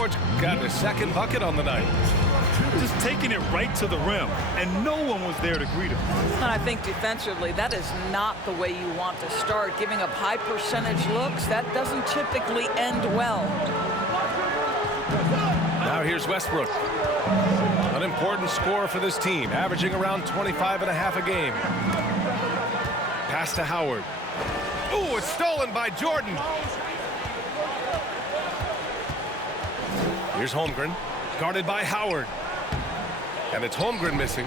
Howard's got his second bucket on the night. Just taking it right to the rim, and no one was there to greet him. And I think defensively, that is not the way you want to start. Giving up high percentage looks, that doesn't typically end well. Now here's Westbrook. An important scorer for this team, averaging around 25.5 a game. Pass to Howard. Ooh, it's stolen by Jordan. Here's Holmgren, guarded by Howard. And it's Holmgren missing.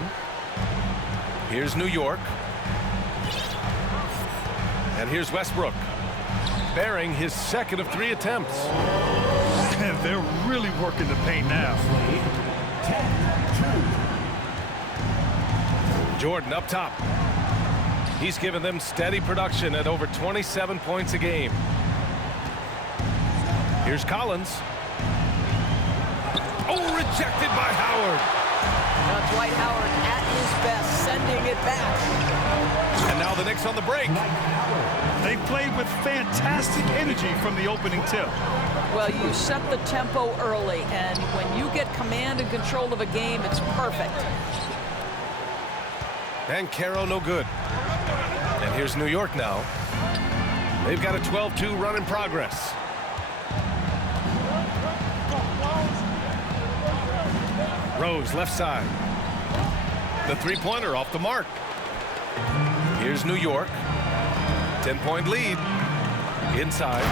Here's New York. And here's Westbrook, bearing his second of 3 attempts. And they're really working the paint now. Jordan up top. He's given them steady production at over 27 points a game. Here's Collins. Oh, rejected by Howard. Now Dwight Howard at his best, sending it back. And now the Knicks on the break. They played with fantastic energy from the opening tip. Well, you set the tempo early, and when you get command and control of a game, it's perfect. And Caro no good. And here's New York now. They've got a 12-2 run in progress. Rose left side. The three-pointer off the mark. Here's New York. 10-point lead. Inside.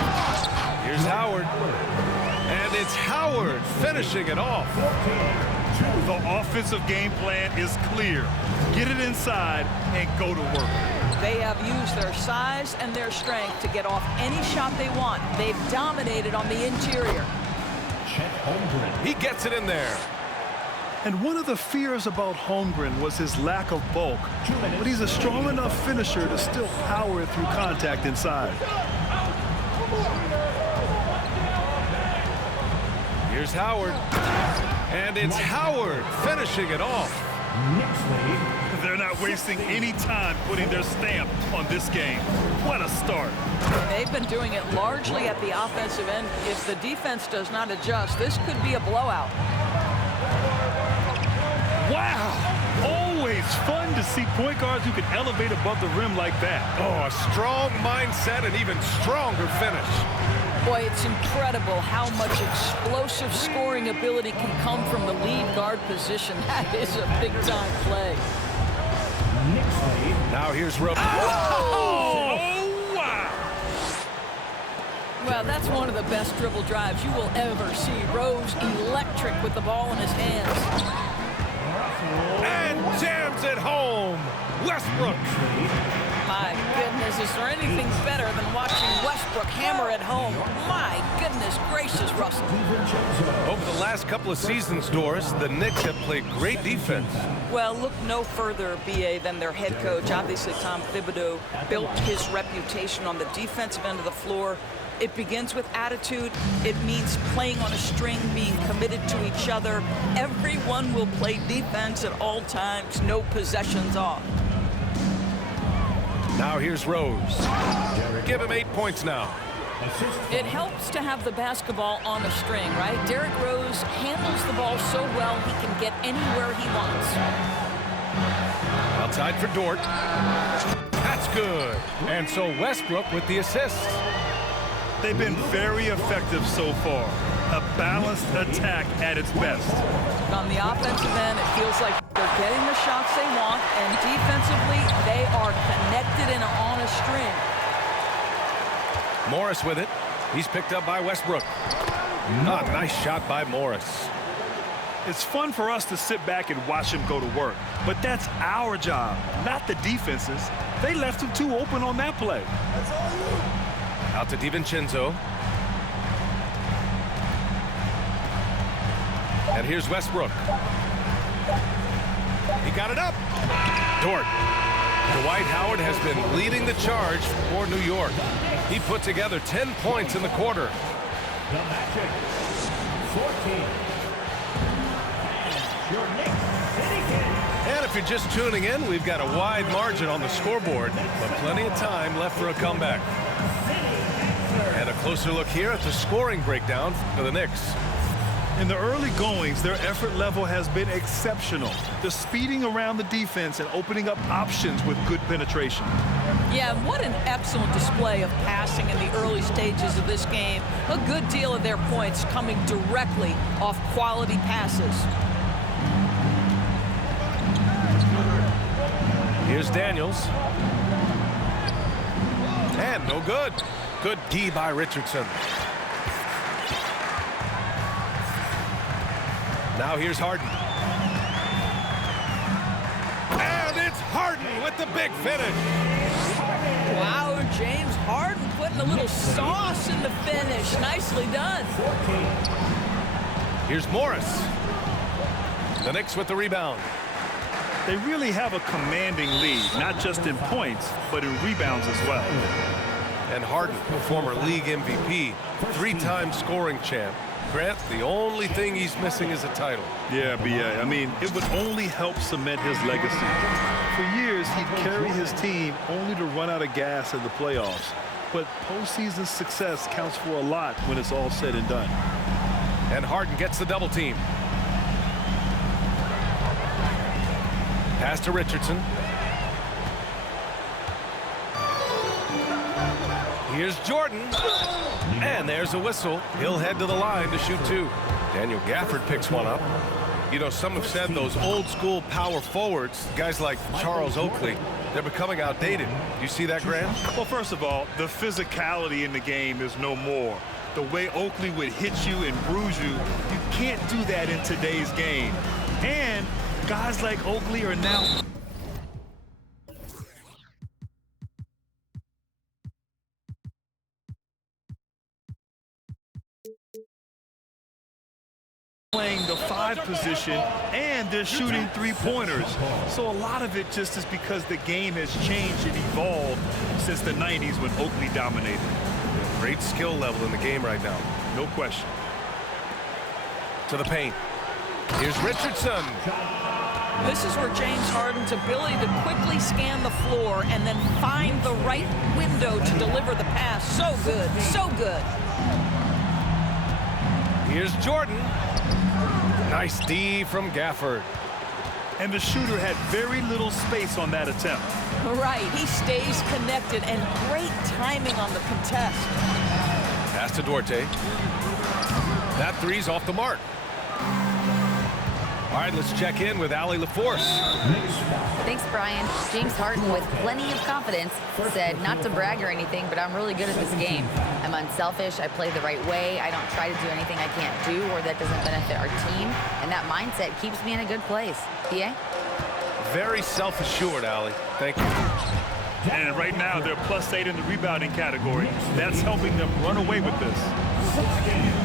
Here's Howard. And it's Howard finishing it off. The offensive game plan is clear. Get it inside and go to work. They have used their size and their strength to get off any shot they want. They've dominated on the interior. He gets it in there. And one of the fears about Holmgren was his lack of bulk. But he's a strong enough finisher to still power it through contact inside. Here's Howard. And it's Howard finishing it off. They're not wasting any time putting their stamp on this game. What a start. They've been doing it largely at the offensive end. If the defense does not adjust, this could be a blowout. Wow! Always fun to see point guards who can elevate above the rim like that. Oh, a strong mindset and even stronger finish. Boy, it's incredible how much explosive scoring ability can come from the lead guard position. That is a big-time play. Now here's Rose. Oh, wow! Well, that's one of the best dribble drives you will ever see. Rose electric with the ball in his hands. And jams it home. Westbrook. My goodness, is there anything better than watching Westbrook hammer it home? My goodness gracious, Russell. Over the last couple of seasons, Doris, the Knicks have played great defense. Well, look no further, B.A., than their head coach. Obviously, Tom Thibodeau built his reputation on the defensive end of the floor. It begins with attitude. It means playing on a string, being committed to each other. Everyone will play defense at all times, no possessions off. Now here's Rose. Give him 8 points now. It helps to have the basketball on a string, right? Derrick Rose handles the ball so well he can get anywhere he wants. Outside for Dort. That's good. And so Westbrook with the assist. They've been very effective so far. A balanced attack at its best. On the offensive end, it feels like they're getting the shots they want, and defensively, they are connected and on a string. Morris with it. He's picked up by Westbrook. Ah, nice shot by Morris. It's fun for us to sit back and watch him go to work, but that's our job, not the defense's. They left him too open on that play. Out to DiVincenzo. And here's Westbrook. He got it up. Dort. Dwight Howard has been leading the charge for New York. He put together 10 points in the quarter. The Magic, 14. Your Knicks City Kings. And if you're just tuning in, we've got a wide margin on the scoreboard, but plenty of time left for a comeback. And a closer look here at the scoring breakdown for the Knicks. In the early goings, their effort level has been exceptional. They're speeding around the defense and opening up options with good penetration. Yeah, and what an excellent display of passing in the early stages of this game. A good deal of their points coming directly off quality passes. Here's Daniels. And no good. Good D by Richardson. Now here's Harden. And it's Harden with the big finish. Wow, James Harden putting a little sauce in the finish. Nicely done. Here's Morris. The Knicks with the rebound. They really have a commanding lead, not just in points, but in rebounds as well. And Harden, former league MVP, 3-time scoring champ. Grant, the only thing he's missing is a title. Yeah, B.A. I mean, it would only help cement his legacy. For years, he'd carry his team only to run out of gas in the playoffs. But postseason success counts for a lot when it's all said and done. And Harden gets the double team. Pass to Richardson. Here's Jordan. And there's a whistle. He'll head to the line to shoot two. Daniel Gafford picks one up. You know, some have said those old school power forwards, guys like Charles Oakley, they're becoming outdated. You see that, Grant? Well, first of all, the physicality in the game is no more. The way Oakley would hit you and bruise you, you can't do that in today's game. And guys like Oakley are now playing the 5 position, and they're shooting 3-pointers. So a lot of it just is because the game has changed and evolved since the 90s when Oakley dominated. Great skill level in the game right now. No question. To the paint. Here's Richardson. This is where James Harden's ability to quickly scan the floor and then find the right window to deliver the pass. So good, so good. Here's Jordan. Nice D from Gafford. And the shooter had very little space on that attempt. Right, he stays connected and great timing on the contest. Pass to Duarte. That three's off the mark. All right, let's check in with Allie LaForce. Thanks, Brian. James Harden, with plenty of confidence, said not to brag or anything, but I'm really good at this game. I'm unselfish. I play the right way. I don't try to do anything I can't do or that doesn't benefit our team. And that mindset keeps me in a good place. PA? Very self-assured, Allie. Thank you. And right now, they're +8 in the rebounding category. That's helping them run away with this.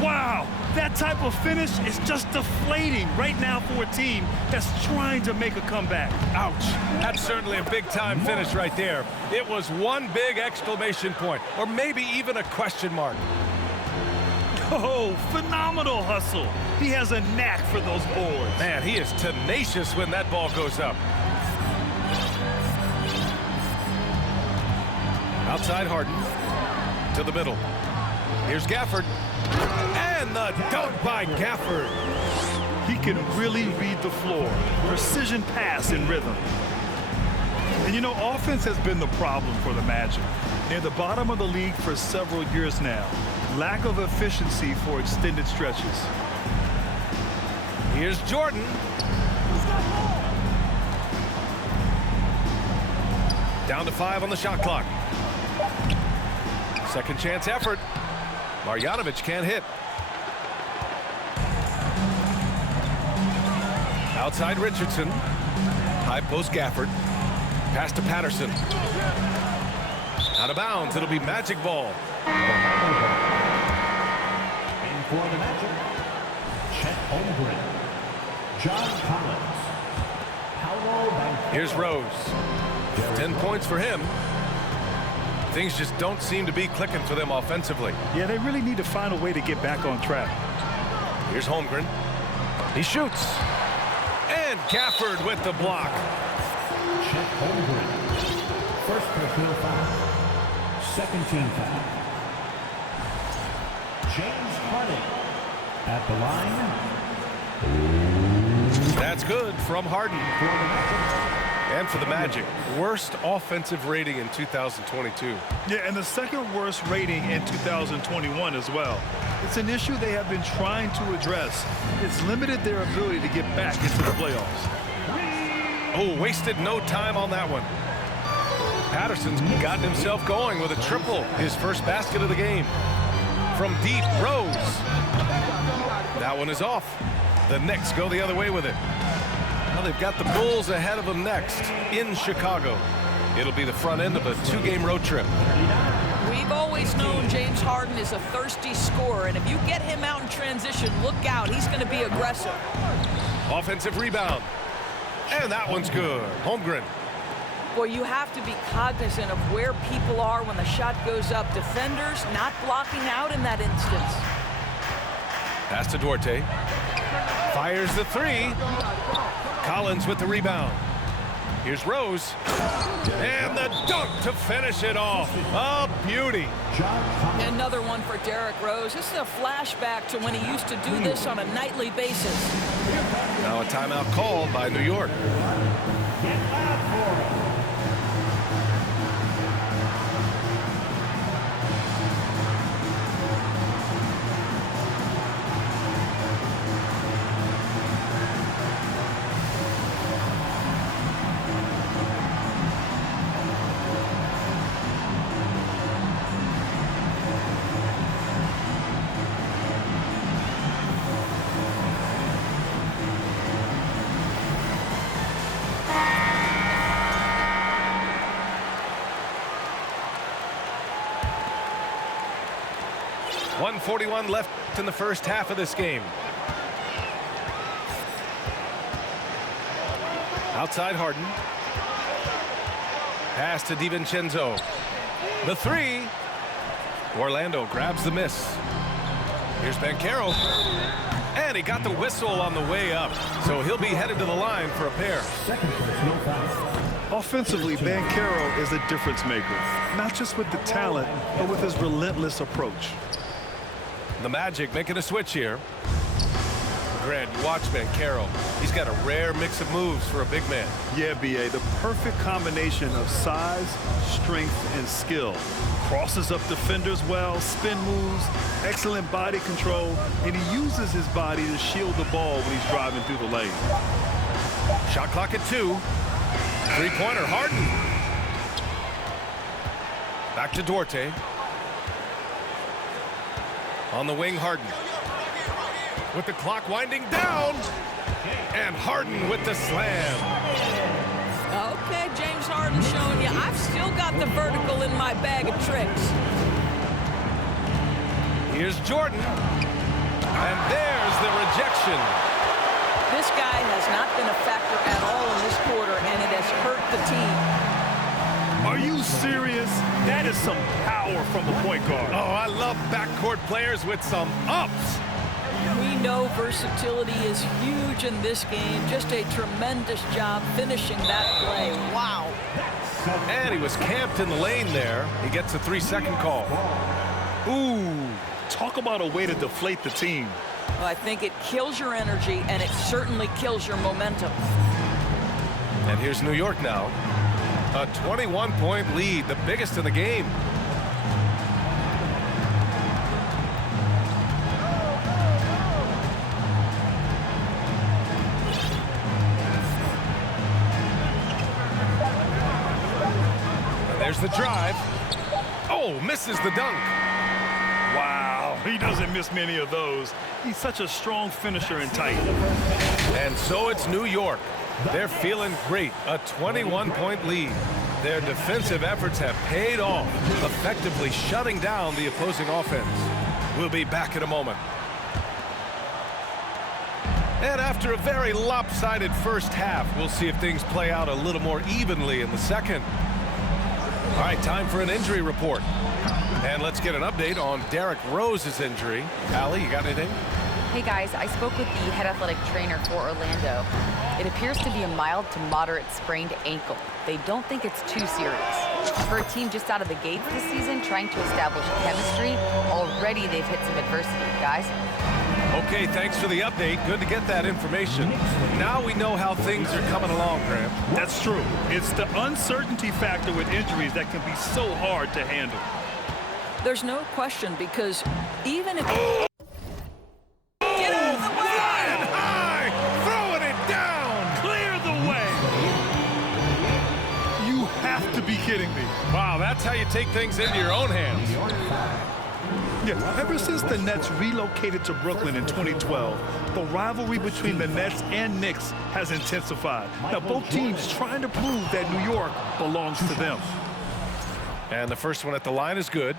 Wow, that type of finish is just deflating right now for a team that's trying to make a comeback. Ouch. That's certainly a big-time finish right there. It was one big exclamation point, or maybe even a question mark. Oh, phenomenal hustle. He has a knack for those boards. Man, he is tenacious when that ball goes up. Outside Harden. To the middle. Here's Gafford. And the dunk by Gafford. He can really read the floor. Precision pass in rhythm. And you know, offense has been the problem for the Magic. Near the bottom of the league for several years now. Lack of efficiency for extended stretches. Here's Jordan. Down to 5 on the shot clock. Second chance effort. Marjanovic can't hit. Outside Richardson. High post Gafford. Pass to Patterson. Out of bounds. It'll be Magic ball. And for the Magic, Chet Holmgren, John Collins, Paolo Banchero. Here's Rose. 10 points for him. Things just don't seem to be clicking for them offensively. Yeah, they really need to find a way to get back on track. Here's Holmgren. He shoots. And Gafford with the block. Chet Holmgren, first personal foul, second team foul. James Harden. At the line, That's good from Harden. for the Magic, And for the Magic, worst offensive rating in 2022. Yeah, and the second worst rating in 2021 as well. It's an issue they have been trying to address. It's limited their ability to get back into the playoffs. Oh, wasted no time on that one. Patterson's gotten himself going with a triple, his first basket of the game. From deep, Rose. That one is off. The Knicks go the other way with it. Well, they've got the Bulls ahead of them next in Chicago. It'll be the front end of a 2-game road trip. We've always known James Harden is a thirsty scorer, and if you get him out in transition, look out. He's going to be aggressive. Offensive rebound. And that one's good. Holmgren. Boy, you have to be cognizant of where people are when the shot goes up. Defenders not blocking out in that instance. Pass to Duarte. Fires the 3. Collins with the rebound. Here's Rose. And the dunk to finish it off. A beauty. John Collins. Another one for Derrick Rose. This is a flashback to when he used to do this on a nightly basis. Now a timeout called by New York. Get loud for it. .141 left in the first half of this game. Outside Harden. Pass to DiVincenzo. The 3. Orlando grabs the miss. Here's Banchero. And he got the whistle on the way up. So he'll be headed to the line for a pair. Second personal foul. Offensively, Banchero is a difference maker, not just with the talent, but with his relentless approach. The Magic making a switch here. Grant, you watch Banchero. He's got a rare mix of moves for a big man. Yeah, B.A., the perfect combination of size, strength, and skill. Crosses up defenders well, spin moves, excellent body control, and he uses his body to shield the ball when he's driving through the lane. Shot clock at 2. Three-pointer, Harden. Back to Duarte. On the wing, Harden. With the clock winding down. And Harden with the slam. Okay, James Harden showing you, I've still got the vertical in my bag of tricks. Here's Jordan. And there's the rejection. This guy has not been a factor at all in this quarter, and it has hurt the team. Are you serious? That is some power from the point guard. Oh, I love backcourt players with some ups. We know versatility is huge in this game. Just a tremendous job finishing that play. Wow. And he was camped in the lane there. He gets a 3-second call. Ooh, talk about a way to deflate the team. Well, I think it kills your energy, and it certainly kills your momentum. And here's New York now. A 21-point lead, the biggest in the game. And there's the drive. Oh, misses the dunk. Wow, he doesn't miss many of those. He's such a strong finisher and tight. And so it's New York. They're feeling great. A 21-point lead. Their defensive efforts have paid off, effectively shutting down the opposing offense. We'll be back in a moment. And after a very lopsided first half, we'll see if things play out a little more evenly in the second. All right, time for an injury report. And let's get an update on Derrick Rose's injury. Allie, you got anything? Hey guys, I spoke with the head athletic trainer for Orlando. It appears to be a mild to moderate sprained ankle. They don't think it's too serious. For a team just out of the gates this season trying to establish chemistry, already they've hit some adversity, guys. Okay, thanks for the update. Good to get that information. Now we know how things are coming along, Graham. That's true. It's the uncertainty factor with injuries that can be so hard to handle. There's no question, because even if... Get out of the way! Flying high! Throwing it down! Clear the way! You have to be kidding me. Wow, that's how you take things into your own hands. Yeah, ever since the Nets relocated to Brooklyn in 2012, the rivalry between the Nets and Knicks has intensified. Now, both teams trying to prove that New York belongs to them. And the first one at the line is good.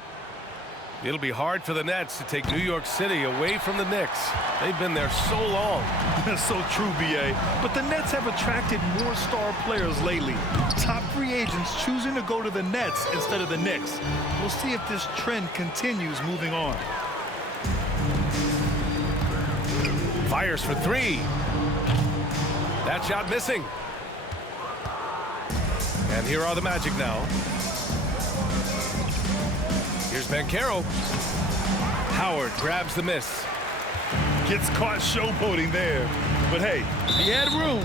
It'll be hard for the Nets to take New York City away from the Knicks. They've been there so long. That's so true, B.A. But the Nets have attracted more star players lately. Top free agents choosing to go to the Nets instead of the Knicks. We'll see if this trend continues moving on. Fires for three. That shot missing. And here are the Magic now. Here's Banchero. Howard grabs the miss. Gets caught showboating there. But hey, he had room.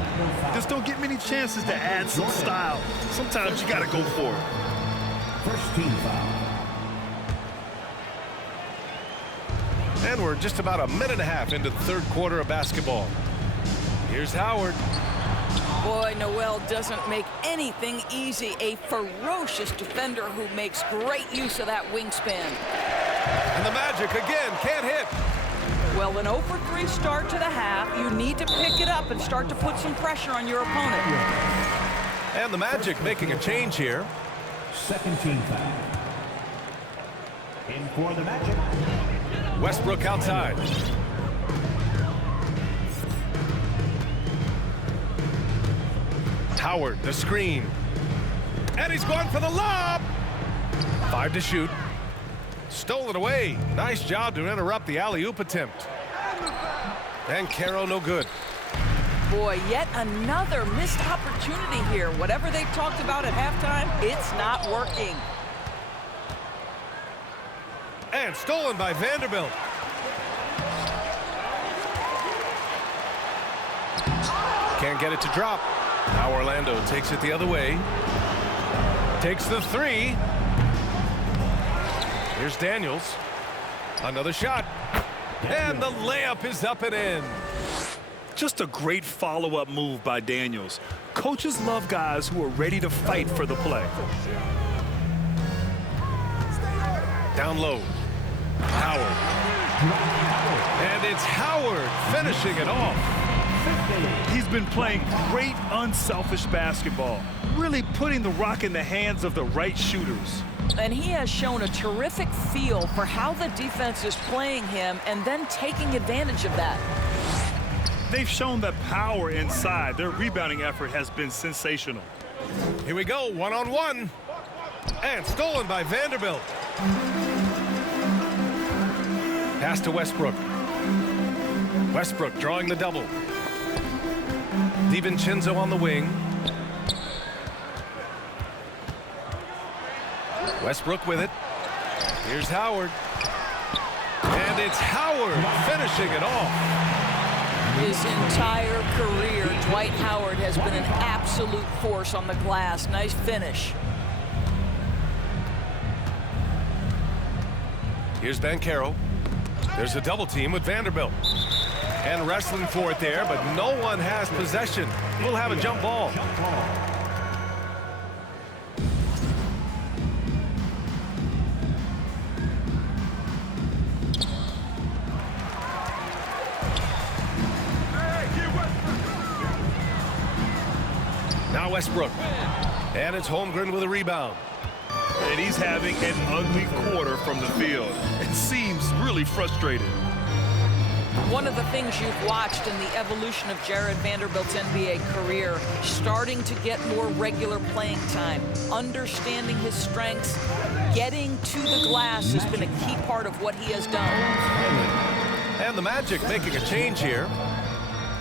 Just don't get many chances to add some style. Sometimes you gotta go for it. First team foul. And we're just about a minute and a half into the third quarter of basketball. Here's Howard. Boy, Noel doesn't make anything easy. A ferocious defender who makes great use of that wingspan. And the Magic again can't hit. Well, an 0-for-3 start to the half. You need to pick it up and start to put some pressure on your opponent. And the Magic making a change here. Second team foul. In for the Magic. Westbrook outside. Howard, the screen. And he's going for the lob. 5 to shoot. Stole it away. Nice job to interrupt the alley-oop attempt. And Banchero no good. Boy, yet another missed opportunity here. Whatever they talked about at halftime, it's not working. And stolen by Vanderbilt. Can't get it to drop. Now Orlando takes it the other way. Takes the three. Here's Daniels. Another shot. And the layup is up and in. Just a great follow-up move by Daniels. Coaches love guys who are ready to fight for the play. Down low. Howard. And it's Howard finishing it off. He's been playing great unselfish basketball, really putting the rock in the hands of the right shooters. And he has shown a terrific feel for how the defense is playing him and then taking advantage of that. They've shown that power inside. Their rebounding effort has been sensational. Here we go, one-on-one. And stolen by Vanderbilt. Pass to Westbrook. Westbrook drawing the double. DiVincenzo on the wing. Westbrook with it. Here's Howard. And it's Howard finishing it off. His entire career, Dwight Howard has been an absolute force on the glass. Nice finish. Here's Banchero. There's a double team with Vanderbilt. And wrestling for it there, but no one has possession. We'll have a jump ball. Now Westbrook. And it's Holmgren with a rebound. And he's having an ugly quarter from the field. It seems really frustrated. One of the things you've watched in the evolution of Jared Vanderbilt's NBA career, starting to get more regular playing time, understanding his strengths, getting to the glass has been a key part of what he has done. And the Magic making a change here.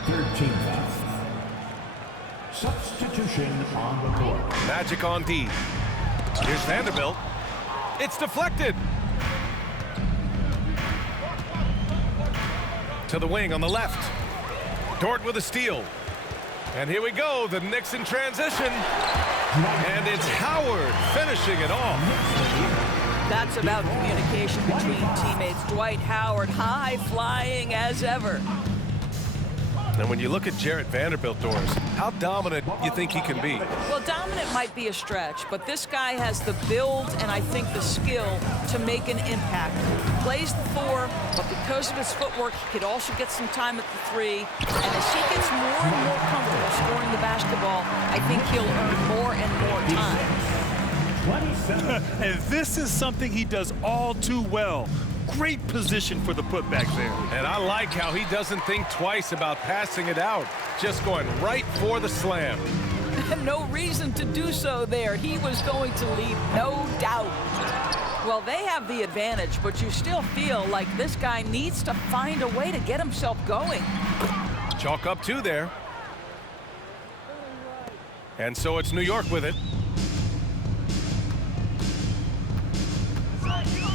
Third team foul. Substitution on the court. Magic on D. Here's Vanderbilt. It's deflected. to the wing on the left. Dort with a steal. And here we go, the Knicks in transition. And it's Howard finishing it off. That's about communication between teammates. Dwight Howard, high flying as ever. And when you look at Jarrett Vanderbilt, Doris, how dominant you think he can be? Well, dominant might be a stretch, but this guy has the build and I think the skill to make an impact. Plays the 4, but because of his footwork, he could also get some time at the 3. And as he gets more and more comfortable scoring the basketball, I think he'll earn more and more time. And this is something he does all too well. Great position for the putback there. And I like how he doesn't think twice about passing it out. Just going right for the slam. No reason to do so there. He was going to lead, no doubt. Well, they have the advantage, but you still feel like this guy needs to find a way to get himself going. Chalk up 2 there. And so it's New York with it.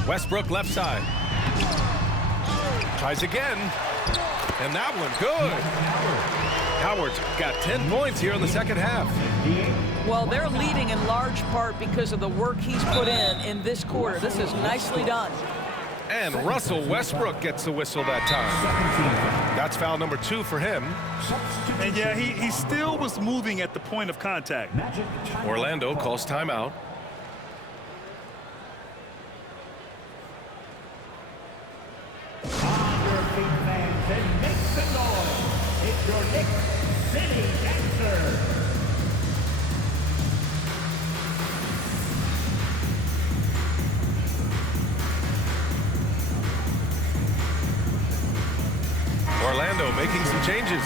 Westbrook left side. Tries again. And that one good. Howard's got 10 points here in the second half. Well, they're leading in large part because of the work he's put in this quarter. This is nicely done. And Russell Westbrook gets the whistle that time. That's foul number 2 for him. And yeah, he still was moving at the point of contact. Orlando calls timeout. It's your Knicks City Dancer. Orlando making some changes.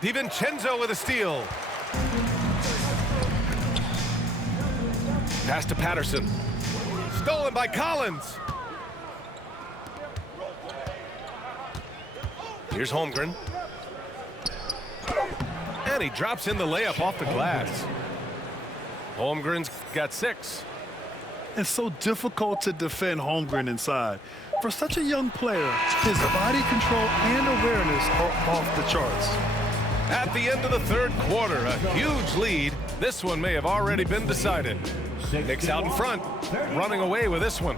DiVincenzo with a steal. Pass to Patterson. Stolen by Collins. Here's Holmgren. And he drops in the layup off the glass. Holmgren's got 6. It's so difficult to defend Holmgren inside. For such a young player, his body control and awareness are off the charts. At the end of the third quarter, a huge lead. This one may have already been decided. Knicks out in front, running away with this one.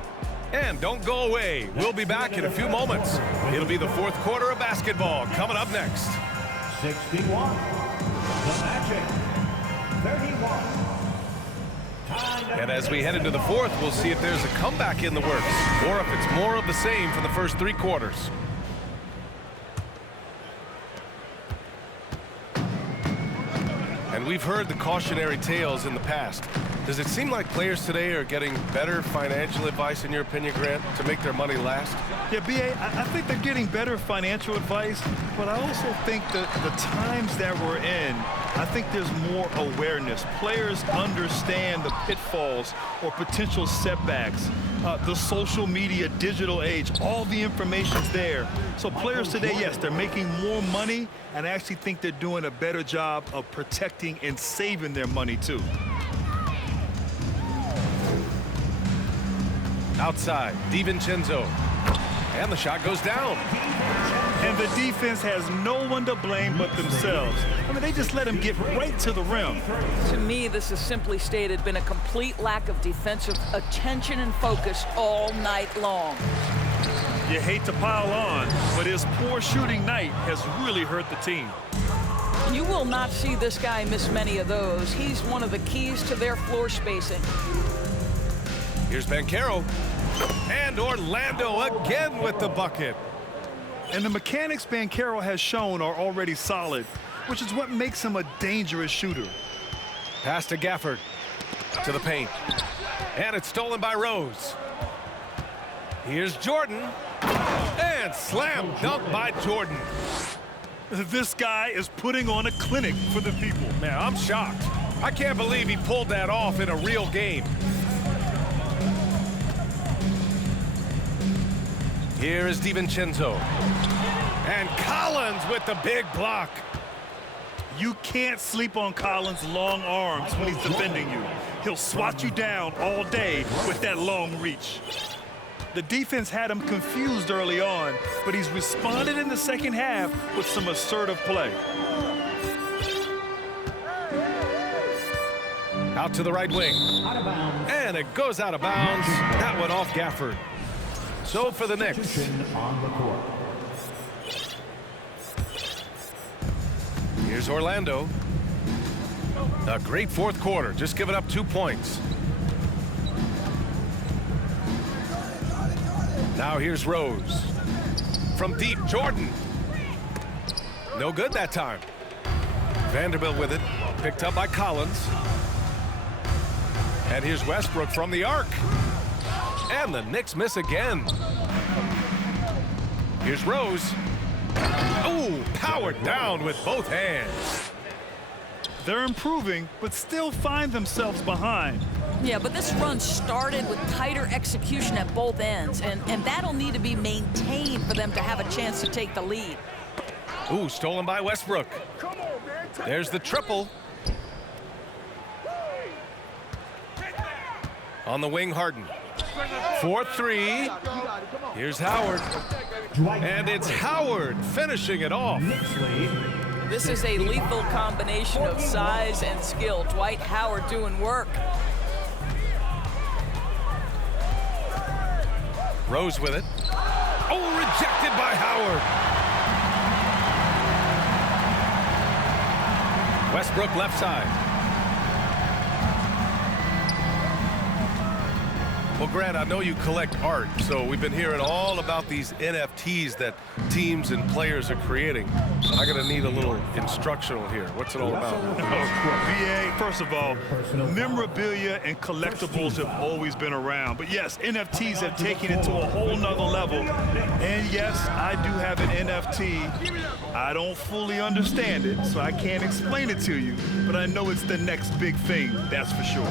And don't go away. We'll be back in a few moments. It'll be the fourth quarter of basketball coming up next. 61. The Magic. 31. And as we head into the fourth, we'll see if there's a comeback in the works or if it's more of the same for the first 3 quarters. And we've heard the cautionary tales in the past. Does it seem like players today are getting better financial advice, in your opinion, Grant, to make their money last? Yeah, B.A., I think they're getting better financial advice, but I also think that the times that we're in, I think there's more awareness. Players understand the pitfalls or potential setbacks. The social media, digital age, all the information's there. So players today, yes, they're making more money, and I actually think they're doing a better job of protecting and saving their money, too. Outside, DiVincenzo. And the shot goes down. And the defense has no one to blame but themselves. I mean, they just let him get right to the rim. To me, this has simply stated been a complete lack of defensive attention and focus all night long. You hate to pile on, but his poor shooting night has really hurt the team. You will not see this guy miss many of those. He's one of the keys to their floor spacing. Here's Banchero. And Orlando again with the bucket. And the mechanics Banchero has shown are already solid, which is what makes him a dangerous shooter. Pass to Gafford. To the paint. And it's stolen by Rose. Here's Jordan. And slam dunk by Jordan. This guy is putting on a clinic for the people. Man, I'm shocked. I can't believe he pulled that off in a real game. Here is DiVincenzo. And Collins with the big block. You can't sleep on Collins' long arms when he's defending you. He'll swat you down all day with that long reach. The defense had him confused early on, but he's responded in the second half with some assertive play. Out to the right wing. Out of bounds. And it goes out of bounds. That went off Gafford. So for the Knicks. Substitution on the court. Here's Orlando. A great fourth quarter, just giving up 2 points. Now here's Rose. From deep, Jordan. No good that time. Vanderbilt with it, picked up by Collins. And here's Westbrook from the arc. And the Knicks miss again. Here's Rose. Ooh, powered down with both hands. They're improving, but still find themselves behind. Yeah, but this run started with tighter execution at both ends, and that'll need to be maintained for them to have a chance to take the lead. Ooh, stolen by Westbrook. There's the triple. On the wing, Harden. 4-3. Here's Howard. And it's Howard finishing it off. Knicks lead. This is a lethal combination of size and skill. Dwight Howard doing work. Rose with it. Oh, rejected by Howard. Westbrook left side. Well, Grant, I know you collect art, so we've been hearing all about these NFTs that teams and players are creating. I'm going to need a little instructional here. What's it all about? BA, first of all, memorabilia and collectibles have always been around. But yes, NFTs have taken it to a whole nother level. And yes, I do have an NFT. I don't fully understand it, so I can't explain it to you. But I know it's the next big thing, that's for sure.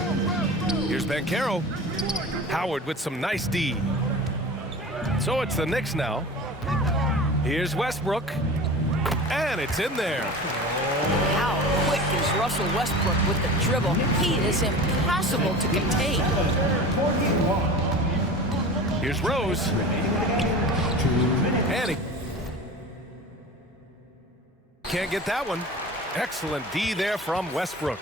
Here's Banchero. Howard with some nice D. So it's the Knicks now. Here's Westbrook. And it's in there. How quick is Russell Westbrook with the dribble? He is impossible to contain. Here's Rose. And he can't get that one. Excellent D there from Westbrook.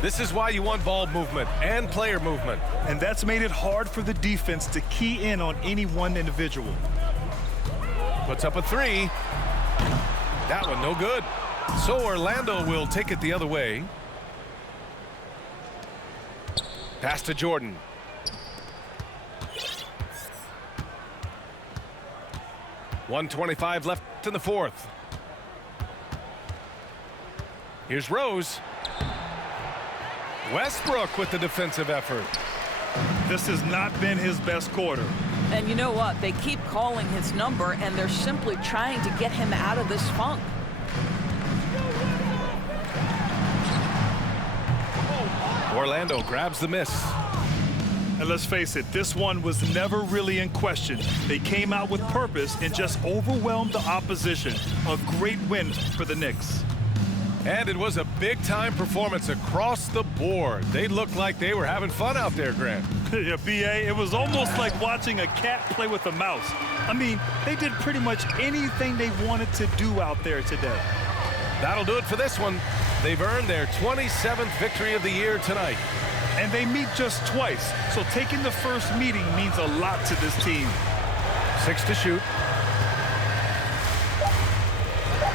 This is why you want ball movement and player movement. And that's made it hard for the defense to key in on any one individual. Puts up a three. That one no good. So Orlando will take it the other way. Pass to Jordan. .125 left in the fourth. Here's Rose. Westbrook with the defensive effort. This has not been his best quarter. And you know what? They keep calling his number, and they're simply trying to get him out of this funk. Orlando grabs the miss. And let's face it, this one was never really in question. They came out with purpose and just overwhelmed the opposition. A great win for the Knicks. And it was a big-time performance across the board. They looked like they were having fun out there, Grant. Yeah, BA, it was almost like watching a cat play with a mouse. I mean, they did pretty much anything they wanted to do out there today. That'll do it for this one. They've earned their 27th victory of the year tonight. And they meet just twice, so taking the first meeting means a lot to this team. 6 to shoot.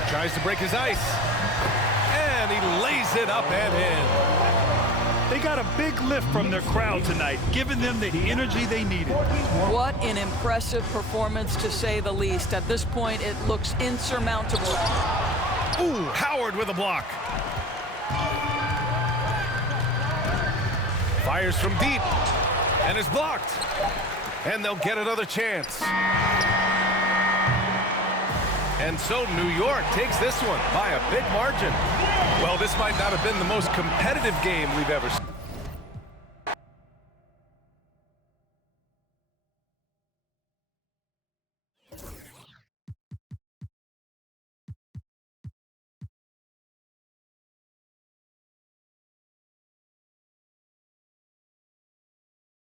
Tries to break his ice. And he lays it up and in. They got a big lift from their crowd tonight, giving them the energy they needed. What an impressive performance, to say the least. At this point, it looks insurmountable. Ooh, Howard with a block. Fires from deep and is blocked. And they'll get another chance. And so New York takes this one by a big margin. Well, this might not have been the most competitive game we've ever seen.